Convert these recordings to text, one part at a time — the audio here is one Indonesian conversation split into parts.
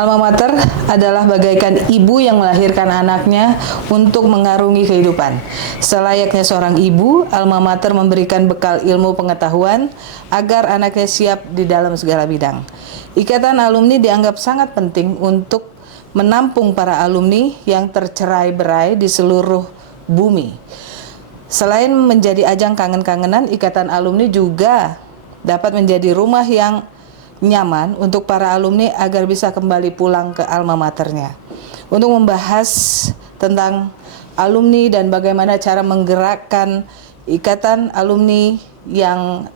Alma mater adalah bagaikan ibu yang melahirkan anaknya untuk mengarungi kehidupan. Selayaknya seorang ibu, alma mater memberikan bekal ilmu pengetahuan agar anaknya siap di dalam segala bidang. Ikatan alumni dianggap sangat penting untuk menampung para alumni yang tercerai-berai di seluruh bumi. Selain menjadi ajang kangen-kangenan, ikatan alumni juga dapat menjadi rumah yang nyaman untuk para alumni agar bisa kembali pulang ke alma maternya. Untuk membahas tentang alumni dan bagaimana cara menggerakkan ikatan alumni yang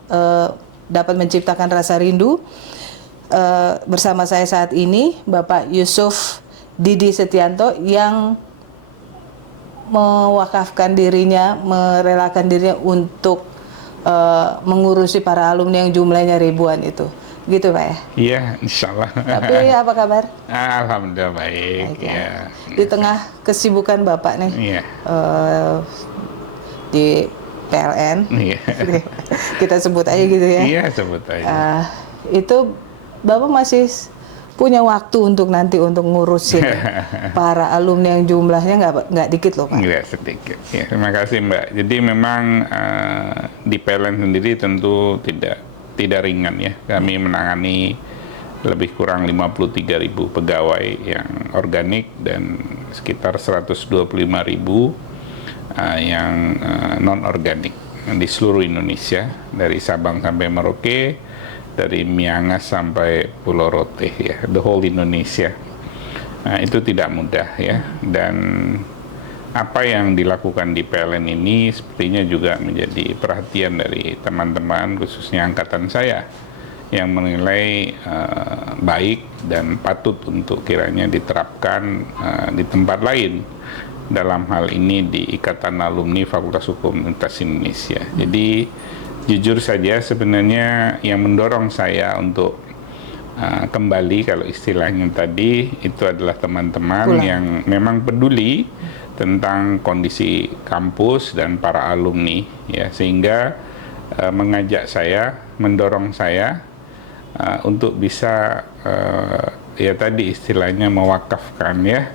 dapat menciptakan rasa rindu, bersama saya saat ini Bapak Yusuf Didi Setianto yang mewakafkan dirinya, merelakan dirinya untuk mengurusi para alumni yang jumlahnya ribuan itu. Gitu Pak ya? Iya, insya Allah. Tapi apa kabar? Alhamdulillah baik. Ya. Di tengah kesibukan Bapak nih, di PLN, kita sebut aja gitu ya. Iya, sebut aja. Itu Bapak masih punya waktu untuk nanti untuk ngurusin para alumni yang jumlahnya nggak dikit loh Pak. Nggak sedikit. Ya, terima kasih Mbak. Jadi memang di PLN sendiri tentu tidak ringan ya. Kami menangani lebih kurang 53.000 pegawai yang organik dan sekitar 125.000 yang non-organik di seluruh Indonesia, dari Sabang sampai Merauke, dari Miangas sampai Pulau Rote ya, the whole Indonesia. Nah, itu tidak mudah ya, dan apa yang dilakukan di PLN ini sepertinya juga menjadi perhatian dari teman-teman, khususnya angkatan saya, yang menilai baik dan patut untuk kiranya diterapkan di tempat lain, dalam hal ini di Ikatan Alumni Fakultas Hukum Universitas Indonesia. Jadi jujur saja sebenarnya yang mendorong saya untuk kembali, kalau istilahnya tadi, itu adalah teman-teman yang memang peduli tentang kondisi kampus dan para alumni ya, sehingga mengajak saya, mendorong saya untuk bisa ya tadi istilahnya mewakafkan ya,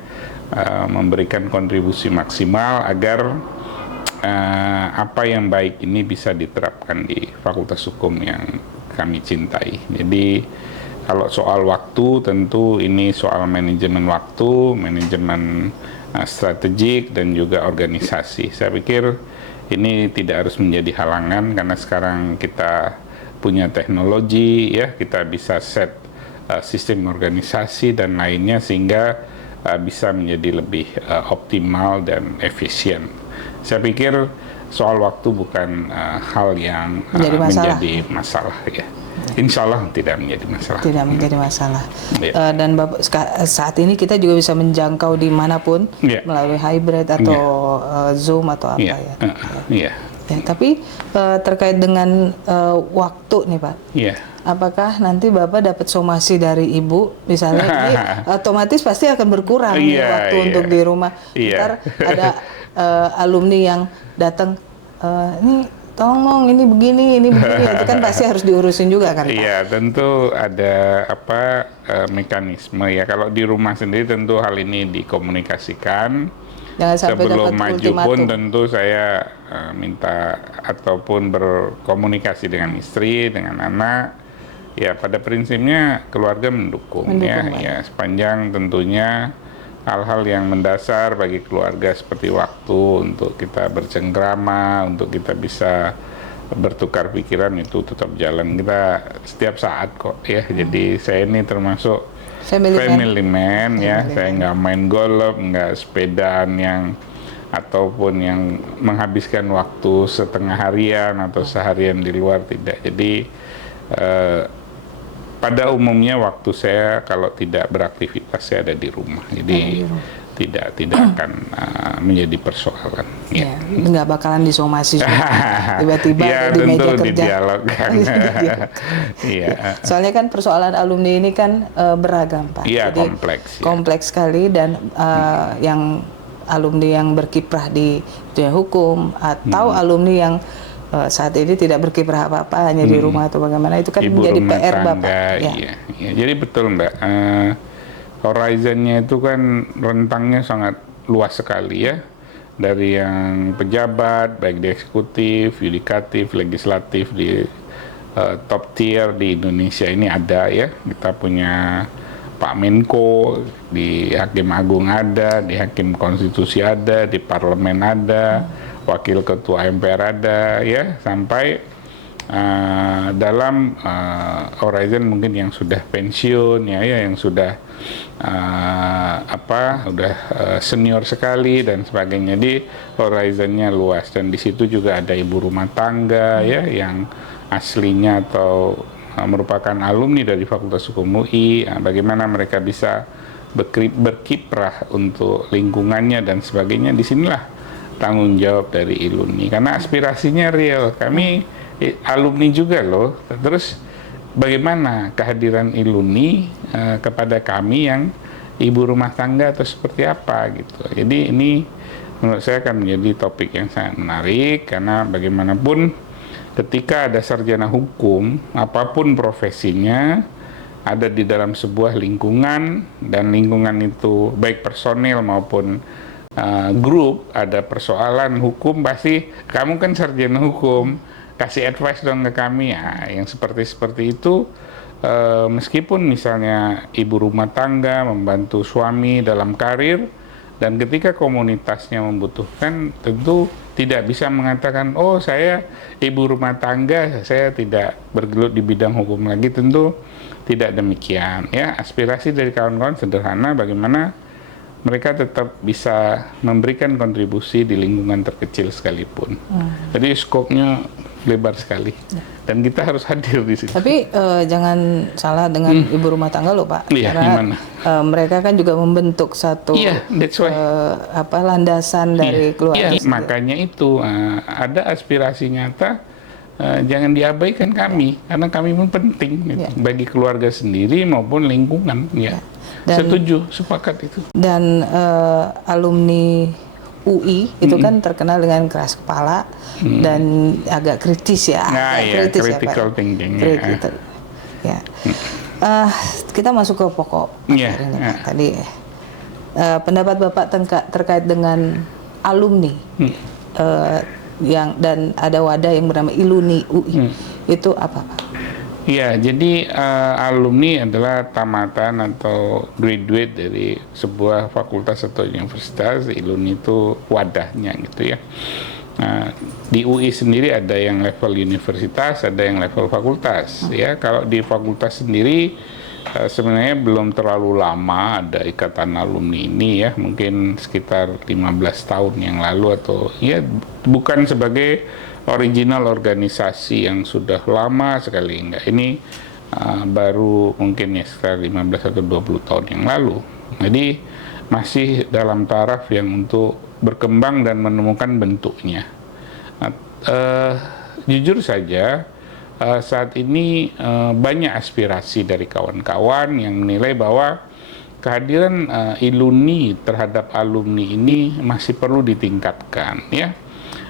memberikan kontribusi maksimal agar apa yang baik ini bisa diterapkan di Fakultas Hukum yang kami cintai. Jadi kalau soal waktu, tentu ini soal manajemen waktu, manajemen strategik, dan juga organisasi. Saya pikir ini tidak harus menjadi halangan, karena sekarang kita punya teknologi ya, kita bisa set sistem organisasi dan lainnya sehingga bisa menjadi lebih optimal dan efisien. Saya pikir soal waktu bukan hal yang menjadi masalah ya. Insya Allah tidak menjadi masalah. Tidak menjadi masalah. Dan Bapak, saat ini kita juga bisa menjangkau dimanapun melalui hybrid atau Zoom atau apa ya. Tapi terkait dengan waktu nih Pak. Apakah nanti Bapak dapat somasi dari Ibu misalnya, ini otomatis pasti akan berkurang waktu untuk di rumah. Ntar ada alumni yang datang, ini tolong dong, ini begini, itu kan pasti harus diurusin juga kan Pak? Iya, tentu ada mekanisme ya. Kalau di rumah sendiri tentu hal ini dikomunikasikan. Jangan sampai sebelum dapat maju ultimatum. pun tentu saya minta ataupun berkomunikasi dengan istri, dengan anak. Ya, pada prinsipnya keluarga mendukung ya, sepanjang tentunya hal-hal yang mendasar bagi keluarga seperti waktu untuk kita bercengkrama, untuk kita bisa bertukar pikiran, itu tetap jalan kita setiap saat kok ya. Jadi saya ini termasuk family man ya. Saya nggak main golf, nggak sepedaan yang ataupun yang menghabiskan waktu setengah harian atau seharian di luar, tidak. Jadi pada umumnya waktu saya kalau tidak beraktivitas saya ada di rumah, jadi tidak akan menjadi persoalan. Ya, nggak bakalan disomasi tiba-tiba di meja kerja. Didialogkan. Soalnya kan persoalan alumni ini kan beragam Pak. Iya, jadi kompleks sekali, dan yang alumni yang berkiprah di dunia hukum atau alumni yang saat ini tidak berkiprah apa-apa, hanya di rumah atau bagaimana, itu kan menjadi PR Bapak. Iya. Jadi betul Mbak, horizonnya itu kan rentangnya sangat luas sekali ya, dari yang pejabat baik di eksekutif, yudikatif, legislatif, di top tier di Indonesia ini ada ya. Kita punya Pak Menko, di Hakim Agung ada, di Hakim Konstitusi ada, di Parlemen ada, Wakil Ketua MPR ada ya, sampai dalam horizon mungkin yang sudah pensiun ya, yang sudah udah senior sekali dan sebagainya. Di horizonnya luas, dan di situ juga ada ibu rumah tangga ya yang aslinya atau merupakan alumni dari Fakultas Hukum UI. Bagaimana mereka bisa berkiprah untuk lingkungannya dan sebagainya. Disinilah tanggung jawab dari ILUNI, karena aspirasinya real. Kami alumni juga loh. Terus bagaimana kehadiran ILUNI kepada kami yang ibu rumah tangga atau seperti apa gitu. Jadi ini menurut saya akan menjadi topik yang sangat menarik, karena bagaimanapun ketika ada sarjana hukum, apapun profesinya, ada di dalam sebuah lingkungan, dan lingkungan itu baik personil maupun grup, ada persoalan hukum, pasti kamu kan sarjana hukum, kasih advice dong ke kami ya, yang seperti itu. Meskipun misalnya ibu rumah tangga membantu suami dalam karir, dan ketika komunitasnya membutuhkan, tentu tidak bisa mengatakan, oh saya ibu rumah tangga, saya tidak bergelut di bidang hukum lagi. Tentu tidak demikian ya. Aspirasi dari kawan-kawan sederhana, bagaimana mereka tetap bisa memberikan kontribusi di lingkungan terkecil sekalipun. Jadi skopnya lebar sekali, dan kita harus hadir di situ. Tapi jangan salah dengan ibu rumah tangga loh Pak, Iya, karena mereka kan juga membentuk satu landasan dari keluarga. Iya, makanya itu ada aspirasi nyata, jangan diabaikan kami, karena kami pun penting bagi keluarga sendiri maupun lingkungan. Ya. Setuju, sepakat itu. Dan alumni UI itu kan terkenal dengan keras kepala dan agak kritis ya. Critical thinking. Ya. Kita masuk ke pokok materi ini Pak. Tadi pendapat Bapak terkait dengan alumni dan ada wadah yang bernama ILUNI UI. Itu apa Pak? Ya, jadi alumni adalah tamatan atau graduate dari sebuah fakultas atau universitas. ILUNI itu wadahnya gitu ya. Di UI sendiri ada yang level universitas, ada yang level fakultas ya. Kalau di fakultas sendiri sebenarnya belum terlalu lama ada ikatan alumni ini ya, mungkin sekitar 15 tahun yang lalu, atau ya bukan sebagai original organisasi yang sudah lama sekali, enggak. Ini baru mungkin ya sekitar 15 atau 20 tahun yang lalu. Jadi masih dalam taraf yang untuk berkembang dan menemukan bentuknya. Jujur saja saat ini banyak aspirasi dari kawan-kawan yang menilai bahwa kehadiran ILUNI terhadap alumni ini masih perlu ditingkatkan ya.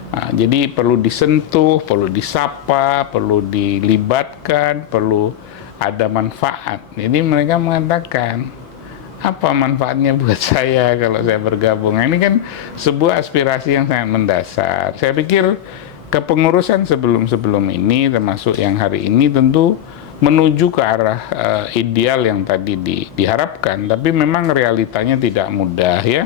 Jadi perlu disentuh, perlu disapa, perlu dilibatkan, perlu ada manfaat. Jadi mereka mengatakan, apa manfaatnya buat saya kalau saya bergabung? Ini kan sebuah aspirasi yang sangat mendasar. Saya pikir kepengurusan sebelum-sebelum ini, termasuk yang hari ini, tentu menuju ke arah ideal yang tadi diharapkan. Tapi memang realitanya tidak mudah ya.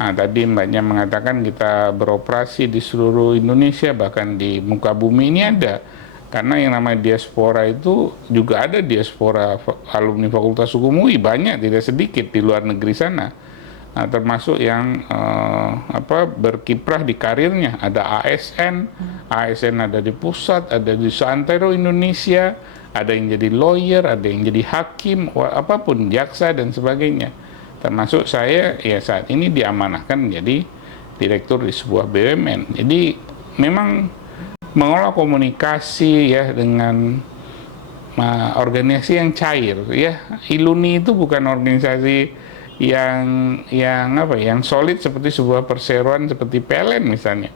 Tadi Mbaknya mengatakan kita beroperasi di seluruh Indonesia, bahkan di muka bumi ini ada. Karena yang namanya diaspora itu juga ada diaspora alumni Fakultas Hukum UI, banyak, tidak sedikit di luar negeri sana. Termasuk yang berkiprah di karirnya. Ada ASN ada di pusat, ada di seantero Indonesia, ada yang jadi lawyer, ada yang jadi hakim, apapun, jaksa dan sebagainya. Termasuk saya ya saat ini diamanahkan menjadi direktur di sebuah BUMN. Jadi memang mengolah komunikasi ya dengan organisasi yang cair ya. ILUNI itu bukan organisasi yang solid seperti sebuah perseroan seperti PLN misalnya.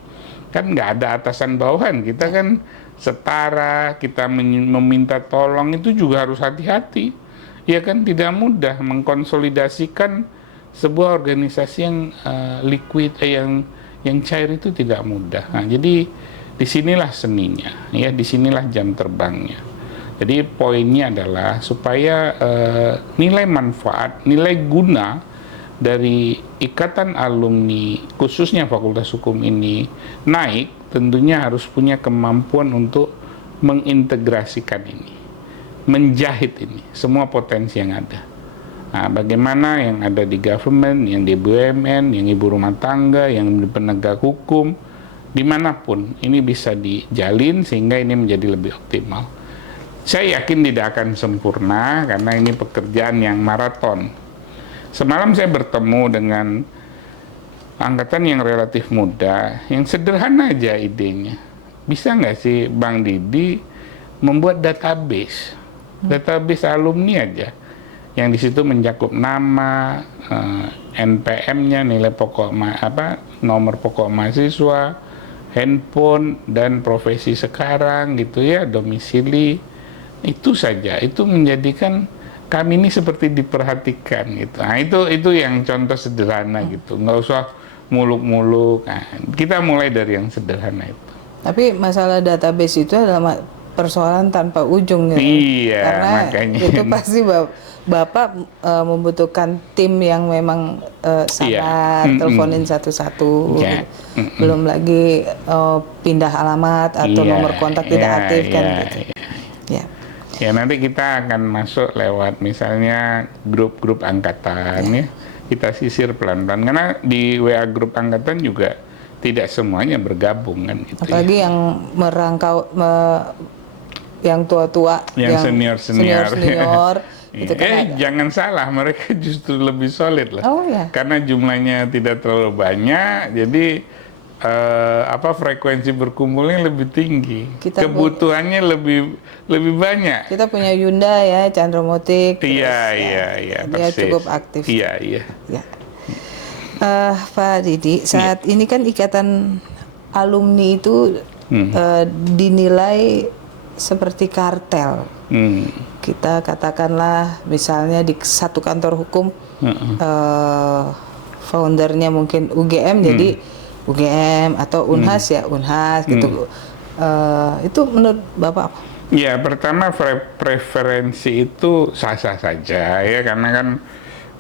Kan nggak ada atasan bawahan, kita kan setara, kita meminta tolong itu juga harus hati-hati. Ya kan tidak mudah mengkonsolidasikan sebuah organisasi yang liquid, yang cair itu tidak mudah. Nah, jadi disinilah seninya, ya disinilah jam terbangnya. Jadi poinnya adalah supaya nilai manfaat, nilai guna dari ikatan alumni khususnya Fakultas Hukum ini naik, tentunya harus punya kemampuan untuk mengintegrasikan ini, menjahit ini semua potensi yang ada. Nah, bagaimana yang ada di government, yang di BUMN, yang ibu rumah tangga, yang di penegak hukum, dimanapun ini bisa dijalin sehingga ini menjadi lebih optimal. Saya yakin tidak akan sempurna karena ini pekerjaan yang maraton. Semalam saya bertemu dengan angkatan yang relatif muda, yang sederhana aja idenya. Bisa nggak sih Bang Didi membuat database alumni aja, yang di situ mencakup nama, NPM-nya, nilai pokok nomor pokok mahasiswa, handphone dan profesi sekarang gitu ya, domisili. Itu saja, itu menjadikan kami ini seperti diperhatikan gitu. Nah, itu yang contoh sederhana gitu, nggak usah muluk-muluk. Nah, kita mulai dari yang sederhana itu. Tapi masalah database itu adalah persoalan tanpa ujung ya. Iya, karena makanya itu pasti Bapak membutuhkan tim yang memang sabar, teleponin satu-satu. Ya. Belum lagi pindah alamat atau nomor kontak tidak aktif kan gitu. Ya. Ya, nanti kita akan masuk lewat misalnya grup-grup angkatan ya. Kita sisir pelan-pelan karena di WA grup angkatan juga tidak semuanya bergabung kan gitu. Apalagi yang merangkau yang tua-tua, yang senior-senior. itu kan jangan salah, mereka justru lebih solid lah. Oh, ya. Karena jumlahnya tidak terlalu banyak, jadi frekuensi berkumpulnya lebih tinggi. Kebutuhannya lebih banyak. Kita punya Yunda ya, Chandra Motik. Iya, dia cukup aktif. Iya. Ya. Pak Didi, saat ini kan ikatan alumni itu dinilai seperti kartel. Kita katakanlah misalnya di satu kantor hukum foundernya mungkin UGM, jadi UGM atau Unhas ya Unhas gitu. Itu menurut Bapak apa? Ya, pertama preferensi itu sah-sah saja ya, karena kan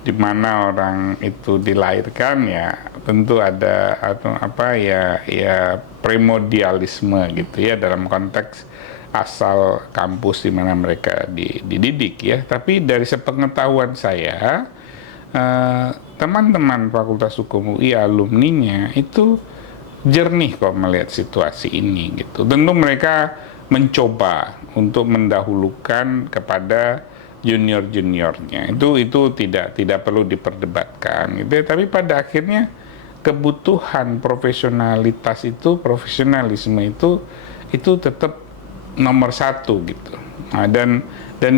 di mana orang itu dilahirkan ya tentu ada primordialisme gitu ya dalam konteks asal kampus di mana mereka dididik ya. Tapi dari sepengetahuan saya, teman-teman Fakultas Hukum UI alumninya itu jernih kok melihat situasi ini gitu. Tentu mereka mencoba untuk mendahulukan kepada junior-juniornya. Itu tidak perlu diperdebatkan gitu ya. Tapi pada akhirnya kebutuhan profesionalisme itu tetap nomor satu gitu. Nah, dan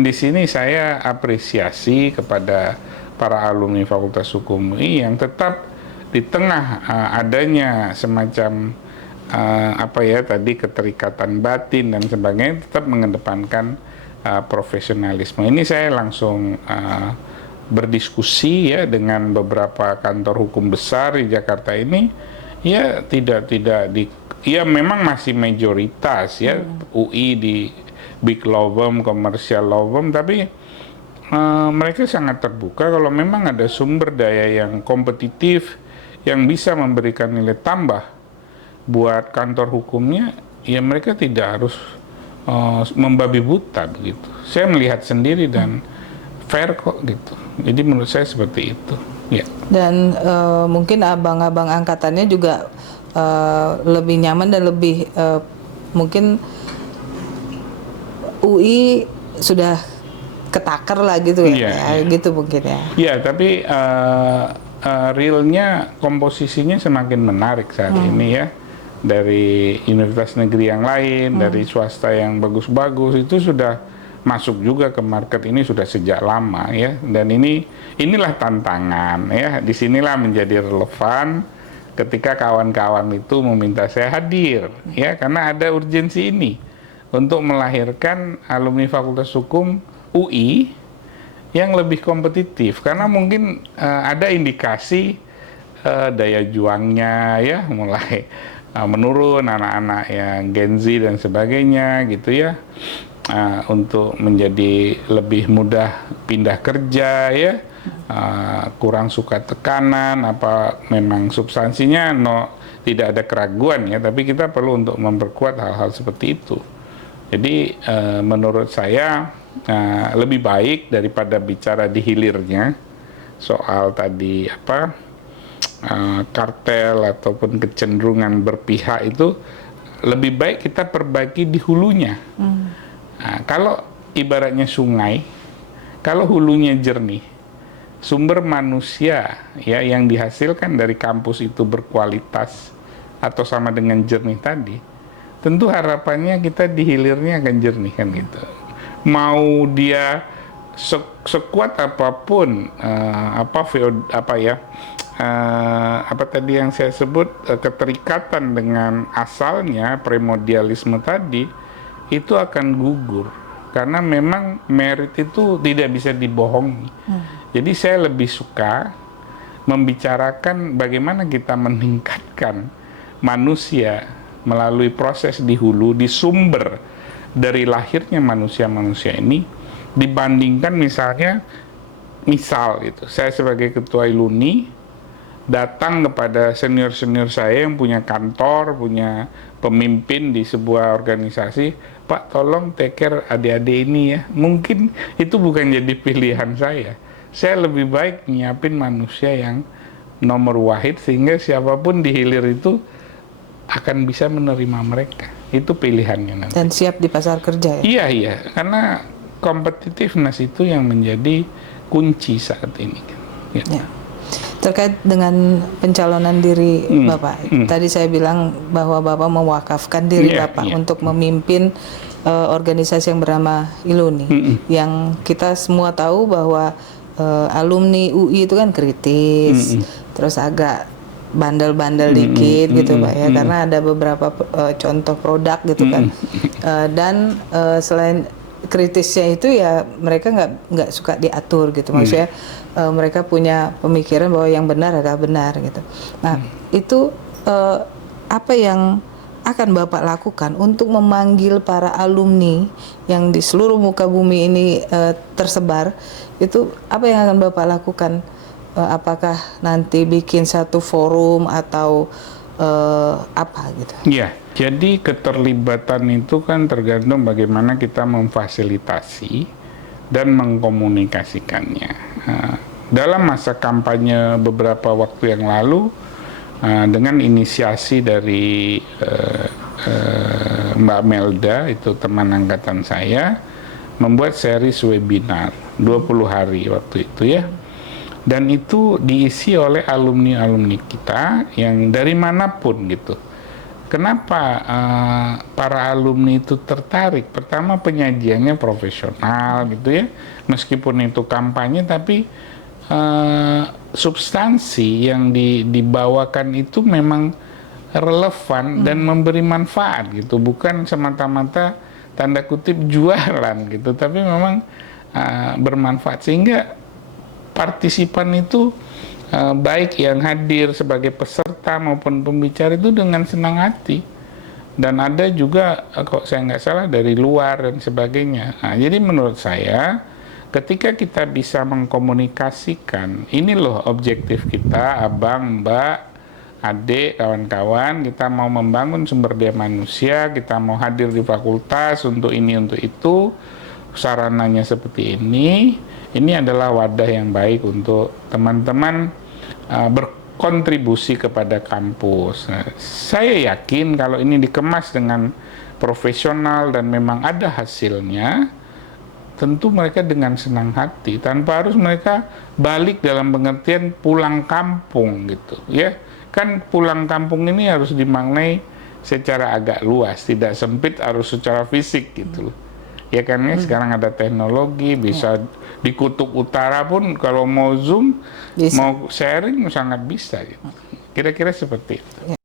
di sini saya apresiasi kepada para alumni Fakultas Hukum UI yang tetap di tengah adanya semacam keterikatan batin dan sebagainya, tetap mengedepankan profesionalisme. Ini saya langsung berdiskusi ya dengan beberapa kantor hukum besar di Jakarta ini. Ya memang masih mayoritas ya UI di big law firm, commercial law firm, tapi mereka sangat terbuka kalau memang ada sumber daya yang kompetitif yang bisa memberikan nilai tambah buat kantor hukumnya, ya mereka tidak harus membabi buta begitu. Saya melihat sendiri dan fair kok gitu. Jadi menurut saya seperti itu. Ya. Dan mungkin abang-abang angkatannya juga lebih nyaman dan lebih mungkin UI sudah ketakar lah gitu ya, gitu mungkin ya. Iya, tapi realnya komposisinya semakin menarik saat ini ya. Dari universitas negeri yang lain, dari swasta yang bagus-bagus itu sudah masuk juga ke market ini sudah sejak lama ya. Dan inilah tantangan ya. Disinilah menjadi relevan ketika kawan-kawan itu meminta saya hadir ya, karena ada urgensi ini untuk melahirkan alumni Fakultas Hukum UI yang lebih kompetitif, karena mungkin ada indikasi daya juangnya ya mulai menurun, anak-anak yang Gen Z dan sebagainya gitu ya, untuk menjadi lebih mudah pindah kerja ya, kurang suka tekanan, apa memang substansinya tidak ada keraguan ya, tapi kita perlu untuk memperkuat hal-hal seperti itu. Jadi menurut saya lebih baik daripada bicara di hilirnya soal tadi kartel ataupun kecenderungan berpihak, itu lebih baik kita perbaiki di hulunya. Nah, kalau ibaratnya sungai, kalau hulunya jernih, sumber manusia ya yang dihasilkan dari kampus itu berkualitas atau sama dengan jernih tadi, tentu harapannya kita di hilirnya akan jernih kan gitu. Mau dia sekuat apapun apa tadi yang saya sebut keterikatan dengan asalnya, primordialisme tadi, itu akan gugur karena memang merit itu tidak bisa dibohongi. Jadi saya lebih suka membicarakan bagaimana kita meningkatkan manusia melalui proses di hulu, di sumber dari lahirnya manusia-manusia ini, dibandingkan misal gitu, saya sebagai ketua ILUNI datang kepada senior-senior saya yang punya kantor, punya pemimpin di sebuah organisasi, Pak tolong take care adik-adik ini ya. Mungkin itu bukan jadi pilihan saya. Saya lebih baik nyiapin manusia yang nomor wahid sehingga siapapun di hilir itu akan bisa menerima mereka. Itu pilihannya nanti. Dan siap di pasar kerja ya? Iya, karena competitiveness itu yang menjadi kunci saat ini. Ya. Ya. Terkait dengan pencalonan diri Bapak, tadi saya bilang bahwa Bapak mewakafkan diri Bapak untuk memimpin organisasi yang bernama ILUNI, yang kita semua tahu bahwa alumni UI itu kan kritis, terus agak bandel-bandel dikit gitu Pak ya, karena ada beberapa contoh produk gitu kan, dan selain kritisnya itu ya mereka nggak suka diatur gitu, maksudnya mereka punya pemikiran bahwa yang benar adalah benar gitu. Nah itu apa yang akan Bapak lakukan untuk memanggil para alumni yang di seluruh muka bumi ini tersebar, itu apa yang akan Bapak lakukan? Apakah nanti bikin satu forum atau apa gitu? Iya, jadi keterlibatan itu kan tergantung bagaimana kita memfasilitasi dan mengkomunikasikannya. Dalam masa kampanye beberapa waktu yang lalu, dengan inisiasi dari Mbak Melda, itu teman angkatan saya, membuat series webinar 20 hari waktu itu ya. Dan itu diisi oleh alumni-alumni kita yang dari manapun gitu. Kenapa para alumni itu tertarik? Pertama, penyajiannya profesional gitu ya. Meskipun itu kampanye, tapi substansi yang dibawakan itu memang relevan dan memberi manfaat gitu. Bukan semata-mata tanda kutip jualan gitu, tapi memang bermanfaat. Sehingga partisipan itu baik yang hadir sebagai peserta maupun pembicara itu dengan senang hati, dan ada juga kok saya nggak salah dari luar dan sebagainya. Nah, jadi menurut saya ketika kita bisa mengkomunikasikan ini loh objektif kita, abang, mbak, adik, kawan-kawan, kita mau membangun sumber daya manusia, kita mau hadir di fakultas untuk ini untuk itu, sarananya seperti ini adalah wadah yang baik untuk teman-teman berkontribusi kepada kampus. Nah, saya yakin kalau ini dikemas dengan profesional dan memang ada hasilnya, tentu mereka dengan senang hati, tanpa harus mereka balik dalam pengertian pulang kampung gitu ya. Kan pulang kampung ini harus dimaknai secara agak luas, tidak sempit harus secara fisik gitu loh. Ya kan ya, sekarang ada teknologi, bisa di kutub utara pun kalau mau Zoom, mau sharing sangat bisa gitu. Kira-kira seperti itu.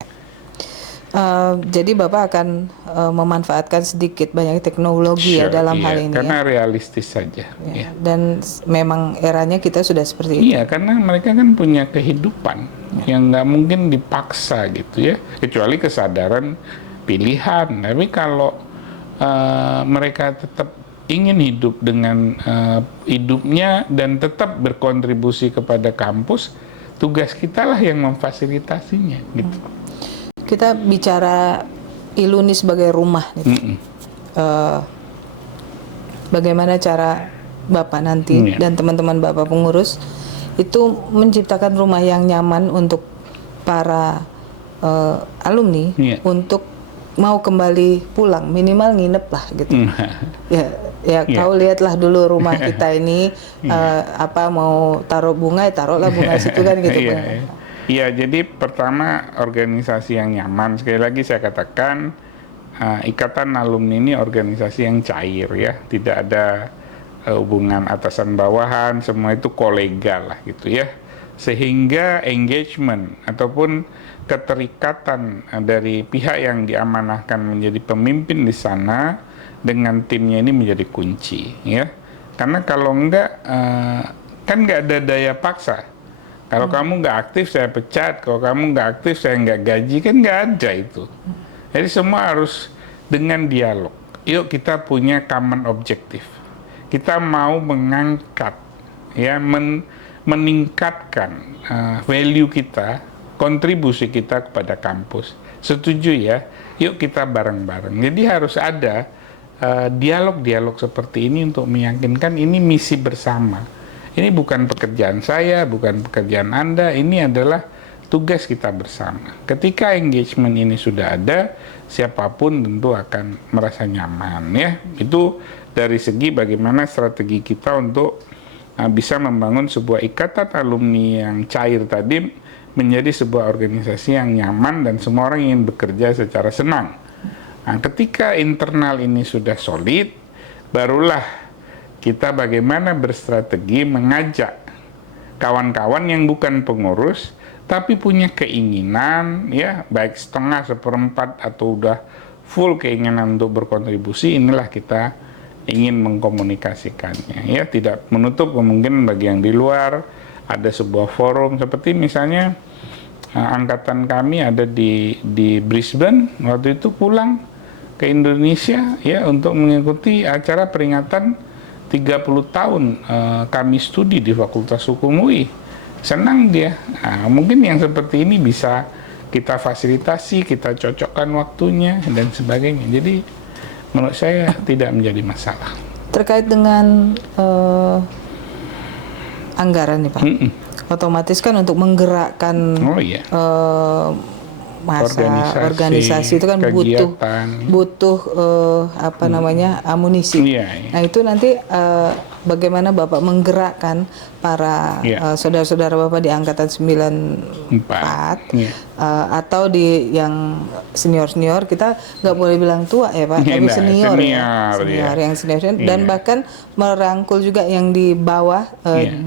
Jadi Bapak akan memanfaatkan sedikit banyak teknologi ya Sure, dalam iya, hal ini karena ya. realistis saja. Ya, Ya. dan memang eranya kita sudah seperti itu. Iya, karena mereka kan punya kehidupan yang nggak mungkin dipaksa gitu ya, kecuali kesadaran pilihan. Tapi kalau mereka tetap ingin hidup dengan hidupnya dan tetap berkontribusi kepada kampus, tugas kita lah yang memfasilitasinya gitu. Kita bicara Iluni sebagai rumah nih. Bagaimana cara Bapak nanti Iya. dan teman-teman Bapak pengurus itu menciptakan rumah yang nyaman untuk para alumni Iya. untuk mau kembali pulang, minimal nginep lah gitu. Ya, Iya. kau lihatlah dulu rumah kita ini apa mau taruh bunga, ya taruhlah bunga situ kan gitu. Iya, iya. Iya, jadi pertama organisasi yang nyaman. Sekali lagi saya katakan, Ikatan Alumni ini organisasi yang cair ya, tidak ada hubungan atasan bawahan, semua itu kolega lah gitu ya. Sehingga engagement ataupun keterikatan dari pihak yang diamanahkan menjadi pemimpin di sana dengan timnya ini menjadi kunci ya. Karena kalau enggak kan nggak ada daya paksa. Kalau kamu nggak aktif saya pecat, kalau kamu nggak aktif saya nggak gaji, kan nggak ada itu. Jadi semua harus dengan dialog. Yuk kita punya common objective. Kita mau mengangkat, ya, meningkatkan value kita, kontribusi kita kepada kampus. Setuju ya? Yuk kita bareng-bareng. Jadi harus ada dialog-dialog seperti ini untuk meyakinkan ini misi bersama. Ini bukan pekerjaan saya, bukan pekerjaan Anda, ini adalah tugas kita bersama. Ketika engagement ini sudah ada, siapapun tentu akan merasa nyaman ya. Itu dari segi bagaimana strategi kita untuk bisa membangun sebuah ikatan alumni yang cair tadi menjadi sebuah organisasi yang nyaman dan semua orang ingin bekerja secara senang. Nah, ketika internal ini sudah solid, barulah kita bagaimana berstrategi mengajak kawan-kawan yang bukan pengurus tapi punya keinginan ya, baik setengah, seperempat atau udah full keinginan untuk berkontribusi, inilah kita ingin mengkomunikasikannya ya, tidak menutup kemungkinan bagi yang di luar ada sebuah forum seperti misalnya angkatan kami ada di Brisbane waktu itu pulang ke Indonesia ya untuk mengikuti acara peringatan 30 tahun kami studi di Fakultas Hukum UI. Senang dia. Nah, mungkin yang seperti ini bisa kita fasilitasi, kita cocokkan waktunya dan sebagainya. Jadi menurut saya tidak menjadi masalah. Terkait dengan anggaran nih Pak, otomatis kan untuk menggerakkan masa organisasi itu kan butuh apa namanya amunisi. Nah itu nanti bagaimana Bapak menggerakkan para saudara-saudara Bapak di angkatan 94 atau di yang senior-senior, kita nggak boleh bilang tua ya Pak, tapi senior yang senior dan bahkan merangkul juga yang di bawah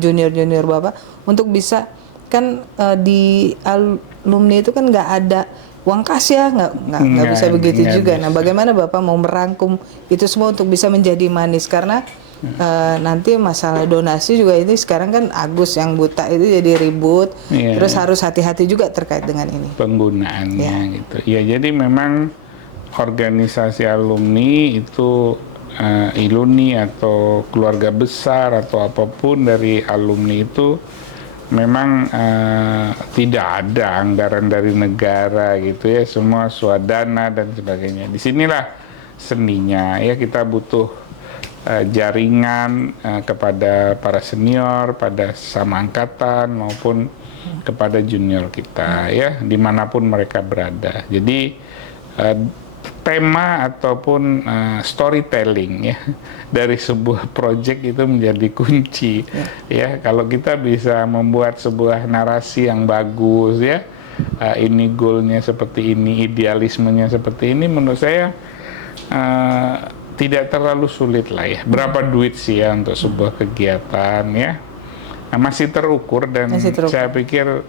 junior-junior Bapak untuk bisa kan di alumni itu kan nggak ada uang kas ya, nggak bisa begitu juga. Nah, bagaimana Bapak mau merangkum itu semua untuk bisa menjadi manis, karena nanti masalah donasi juga ini sekarang kan Agus yang buta itu jadi ribut, terus harus hati-hati juga terkait dengan ini penggunaannya gitu. Ya, jadi memang organisasi alumni itu Iluni atau keluarga besar atau apapun dari alumni itu memang tidak ada anggaran dari negara gitu ya, semua swadana dan sebagainya. Disinilah seninya ya, kita butuh jaringan kepada para senior, pada sama angkatan maupun kepada junior kita ya, dimanapun mereka berada. Jadi tema ataupun storytelling ya dari sebuah project itu menjadi kunci ya. Kalau kita bisa membuat sebuah narasi yang bagus ya, ini goalnya seperti ini, idealismenya seperti ini, menurut saya tidak terlalu sulit lah ya. Berapa duit sih ya untuk sebuah kegiatan ya, masih terukur dan saya pikir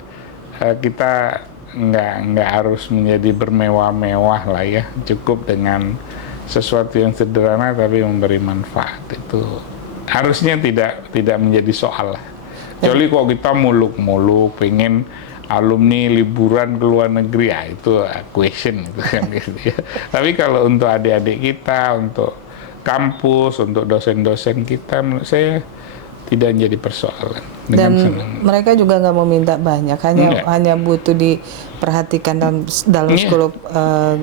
kita nggak harus menjadi bermewah-mewah lah ya, cukup dengan sesuatu yang sederhana tapi memberi manfaat. Itu harusnya tidak menjadi soal lah. Kecuali kok kita muluk-muluk pengen alumni liburan ke luar negeri, ya itu question itu kan gitu ya. Tapi kalau untuk adik-adik kita, untuk kampus, untuk dosen-dosen kita, menurut saya tidak menjadi persoalan. Dan senang. mereka juga nggak meminta banyak, hanya butuh diperhatikan dalam skala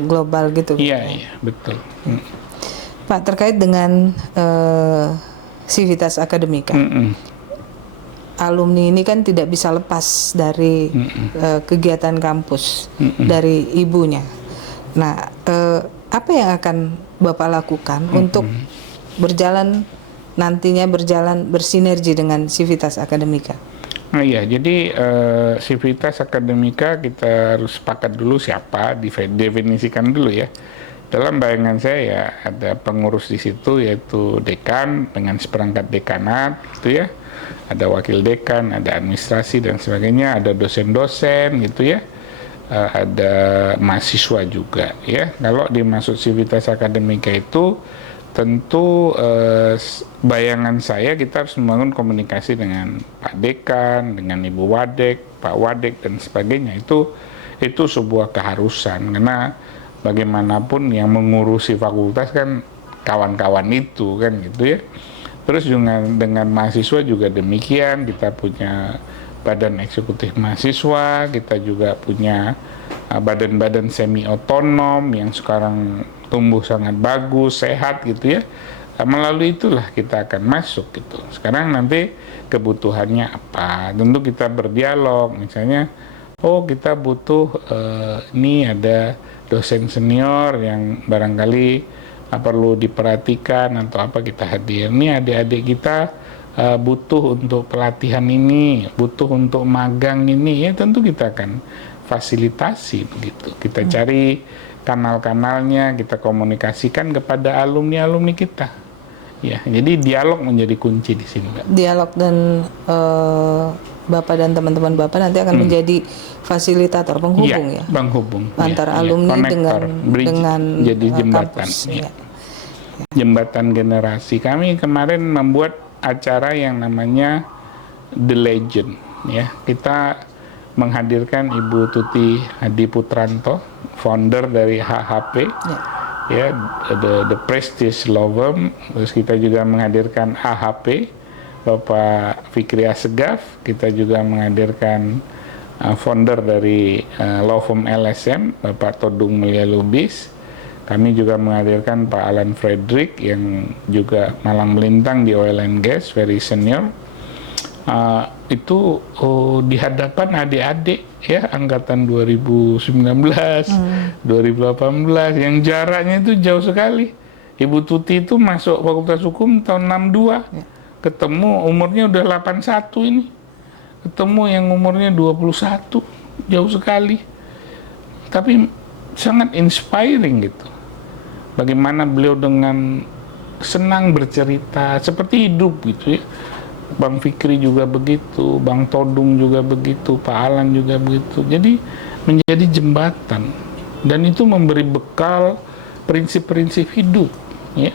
global gitu. Iya, betul. Pak, terkait dengan Civitas Akademika, alumni ini kan tidak bisa lepas dari kegiatan kampus, dari ibunya. Nah, apa yang akan Bapak lakukan untuk nantinya berjalan bersinergi dengan Civitas Akademika? Nah iya, jadi Civitas Akademika kita harus sepakat dulu siapa, definisikan dulu ya. Dalam bayangan saya ya ada pengurus di situ, yaitu dekan dengan seperangkat dekanat gitu ya. Ada wakil dekan, ada administrasi dan sebagainya, ada dosen-dosen gitu ya. Ada mahasiswa juga ya. Kalau dimaksud Civitas Akademika itu tentu bayangan saya kita harus membangun komunikasi dengan Pak Dekan, dengan Ibu Wadek, Pak Wadek dan sebagainya. Itu sebuah keharusan, karena bagaimanapun yang mengurusi fakultas kan kawan-kawan itu kan gitu ya. Terus juga dengan mahasiswa juga demikian, kita punya badan eksekutif mahasiswa, kita juga punya badan-badan semi otonom yang sekarang tumbuh sangat bagus, sehat gitu ya. Melalui itulah kita akan masuk gitu. Sekarang nanti kebutuhannya apa? Tentu kita berdialog, misalnya, oh kita butuh ini ada dosen senior yang barangkali perlu diperhatikan atau apa, kita hadir. Ini adik-adik kita butuh untuk pelatihan ini, butuh untuk magang ini, ya tentu kita akan fasilitasi begitu. Kita cari kanal-kanalnya, kita komunikasikan kepada alumni-alumni kita. Ya, jadi dialog menjadi kunci di sini, Mbak. Dialog dan Bapak dan teman-teman Bapak nanti akan menjadi fasilitator, penghubung ya. Penghubung Antara alumni connector, dengan jadi jembatan. Kampus, ya. Jembatan generasi. Kami kemarin membuat acara yang namanya The Legend ya. Kita menghadirkan Ibu Tuti Hadi Putranto, founder dari HHP, ya, the Prestige Law Firm. Terus kita juga menghadirkan AHP, Bapak Fikri Assegaf. Kita juga menghadirkan founder dari Law Firm LSM, Bapak Todung Mulia Lubis. Kami juga menghadirkan Pak Alan Frederick yang juga malang melintang di oil and gas, very senior. Itu di hadapan adik-adik ya angkatan 2019, 2018 yang jaraknya itu jauh sekali. Ibu Tuti itu masuk Fakultas Hukum tahun 62, ketemu umurnya udah 81 ini, ketemu yang umurnya 21, jauh sekali. Tapi sangat inspiring gitu. Bagaimana beliau dengan senang bercerita seperti hidup gitu ya. Bang Fikri juga begitu, Bang Todung juga begitu, Pak Alan juga begitu. Jadi menjadi jembatan, dan itu memberi bekal prinsip-prinsip hidup ya.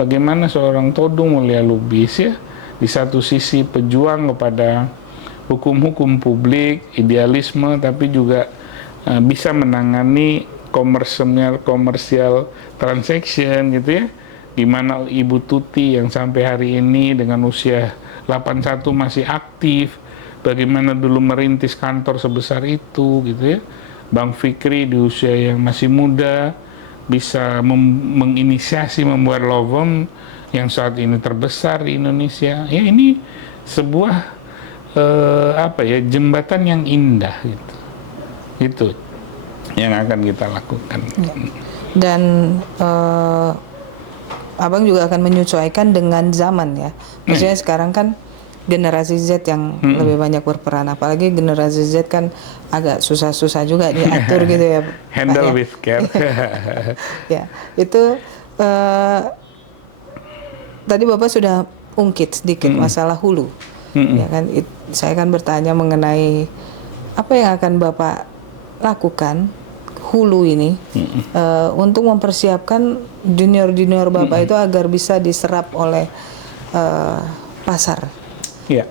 Bagaimana seorang Todung Mulia Lubis ya, di satu sisi pejuang kepada hukum-hukum publik, idealisme, tapi juga bisa menangani komersial transaction gitu ya. Gimana Ibu Tuti yang sampai hari ini dengan usia 81 masih aktif, bagaimana dulu merintis kantor sebesar itu gitu ya. Bang Fikri di usia yang masih muda bisa menginisiasi membuat law firm yang saat ini terbesar di Indonesia. Ya ini sebuah jembatan yang indah gitu. Itu yang akan kita lakukan. Dan Abang juga akan menyesuaikan dengan zaman ya. Maksudnya sekarang kan generasi Z yang lebih banyak berperan, apalagi generasi Z kan agak susah-susah juga diatur gitu ya. Handle with care. Ya, itu tadi Bapak sudah ungkit sedikit masalah hulu. Ya kan, saya kan bertanya mengenai apa yang akan Bapak lakukan hulu ini untuk mempersiapkan junior Bapak itu agar bisa diserap oleh pasar? Ya.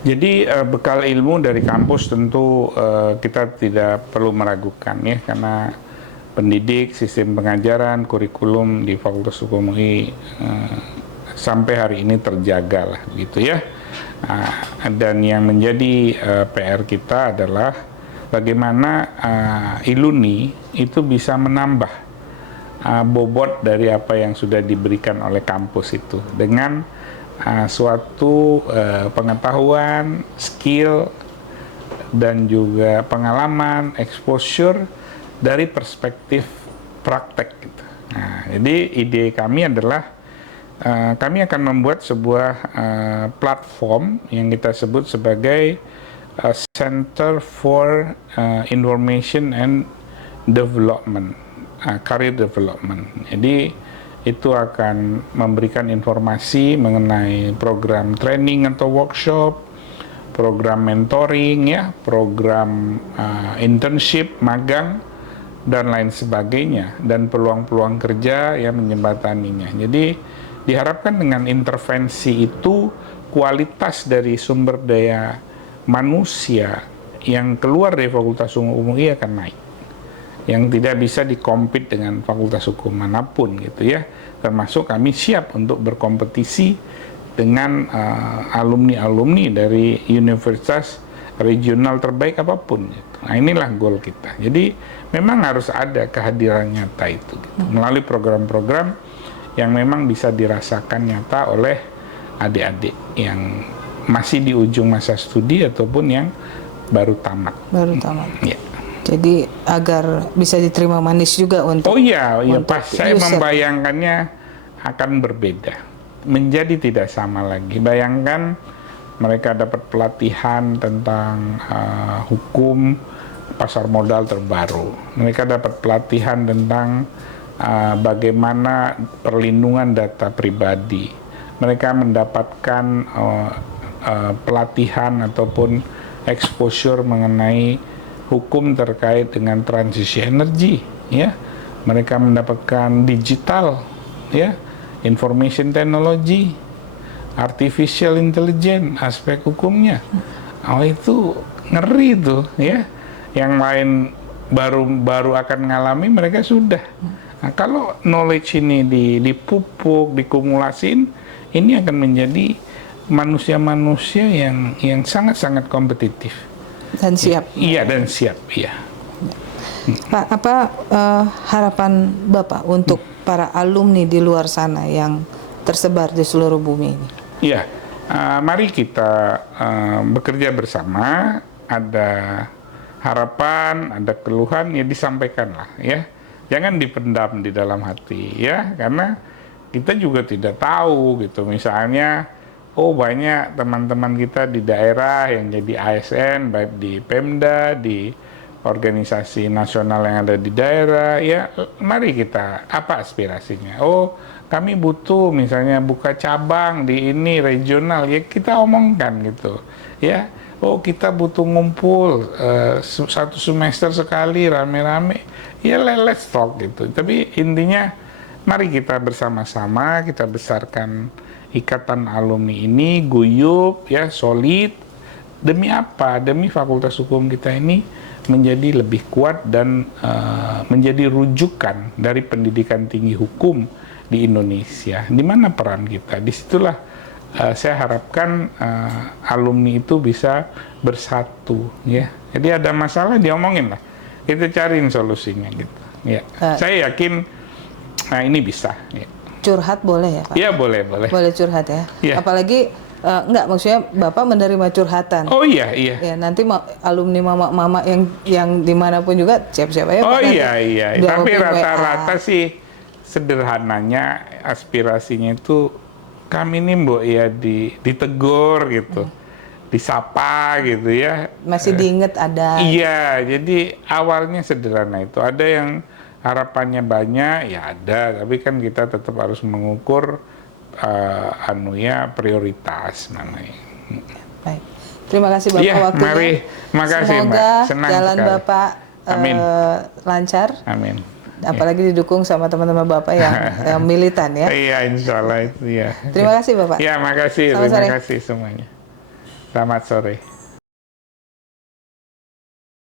Jadi bekal ilmu dari kampus tentu kita tidak perlu meragukan ya, karena pendidik, sistem pengajaran, kurikulum di Fakultas Hukum UI sampai hari ini terjaga lah gitu ya. Dan yang menjadi PR kita adalah bagaimana Iluni itu bisa menambah bobot dari apa yang sudah diberikan oleh kampus itu dengan suatu pengetahuan, skill, dan juga pengalaman, exposure dari perspektif praktek gitu. Nah, jadi ide kami adalah kami akan membuat sebuah platform yang kita sebut sebagai Center for Information and Development, Career Development. Jadi itu akan memberikan informasi mengenai program training atau workshop, program mentoring ya, program internship, magang, dan lain sebagainya, dan peluang-peluang kerja yang menjembataninya. Jadi diharapkan dengan intervensi itu kualitas dari sumber daya manusia yang keluar dari Fakultas Hukum UI akan naik, yang tidak bisa dikompet dengan fakultas hukum manapun gitu ya, termasuk kami siap untuk berkompetisi dengan alumni-alumni dari universitas regional terbaik apapun gitu. Nah inilah goal kita. Jadi memang harus ada kehadiran nyata itu gitu, melalui program-program yang memang bisa dirasakan nyata oleh adik-adik yang masih di ujung masa studi ataupun yang baru tamat. Baru tamat. Ya. Jadi agar bisa diterima manis juga untuk pas saya membayangkannya akan berbeda, menjadi tidak sama lagi. Bayangkan mereka dapat pelatihan tentang hukum pasar modal terbaru, mereka dapat pelatihan tentang bagaimana perlindungan data pribadi, mereka mendapatkan pelatihan ataupun exposure mengenai hukum terkait dengan transisi energi, ya. Mereka mendapatkan digital, ya, information technology, artificial intelligence, aspek hukumnya. Oh itu ngeri tuh, ya. Yang lain baru akan ngalami, mereka sudah. Nah, kalau knowledge ini dipupuk, dikumulasin, ini akan menjadi manusia-manusia yang sangat-sangat kompetitif. Dan siap. Iya, dan siap, iya. Pak, apa harapan Bapak untuk para alumni di luar sana yang tersebar di seluruh bumi ini? Iya, mari kita bekerja bersama. Ada harapan, ada keluhan, ya disampaikan lah, ya. Jangan dipendam di dalam hati, ya, karena kita juga tidak tahu gitu. Misalnya, banyak teman-teman kita di daerah yang jadi ASN, baik di Pemda, di organisasi nasional yang ada di daerah, ya mari kita, apa aspirasinya? Kami butuh misalnya buka cabang di ini regional, ya kita omongkan gitu, ya. Kita butuh ngumpul satu semester sekali rame-rame, ya let's talk gitu. Tapi intinya mari kita bersama-sama, kita besarkan ikatan alumni ini, guyup, ya, solid. Demi apa? Demi Fakultas Hukum kita ini menjadi lebih kuat dan menjadi rujukan dari pendidikan tinggi hukum di Indonesia. Di mana peran kita? Disitulah saya harapkan alumni itu bisa bersatu, ya. Jadi ada masalah diomongin lah, kita cariin solusinya gitu. Ya, saya yakin ini bisa. Ya. Curhat boleh ya Pak? Iya boleh. Boleh curhat ya. Ya. Apalagi enggak, maksudnya Bapak menerima curhatan. Oh iya. Ya nanti alumni mama-mama yang dimanapun juga siap-siap aja. Oh Pak, iya. Tapi rata-rata sih sederhananya aspirasinya itu kami nih Mbok ya ditegur gitu, disapa gitu ya. Masih diinget ada. Iya, jadi awalnya sederhana itu. Ada yang harapannya banyak, ya ada, tapi kan kita tetap harus mengukur prioritas namanya. Baik. Terima kasih Bapak Iya, waktunya. mari. Makasih, Semoga Mbak. Senang jalan sekali. Bapak Amin. lancar. Amin. Apalagi didukung sama teman-teman Bapak yang militan ya. Iya, insya Allah itu ya. Terima kasih Bapak. Ya, makasih. Selamat Terima sore. kasih semuanya. Selamat sore.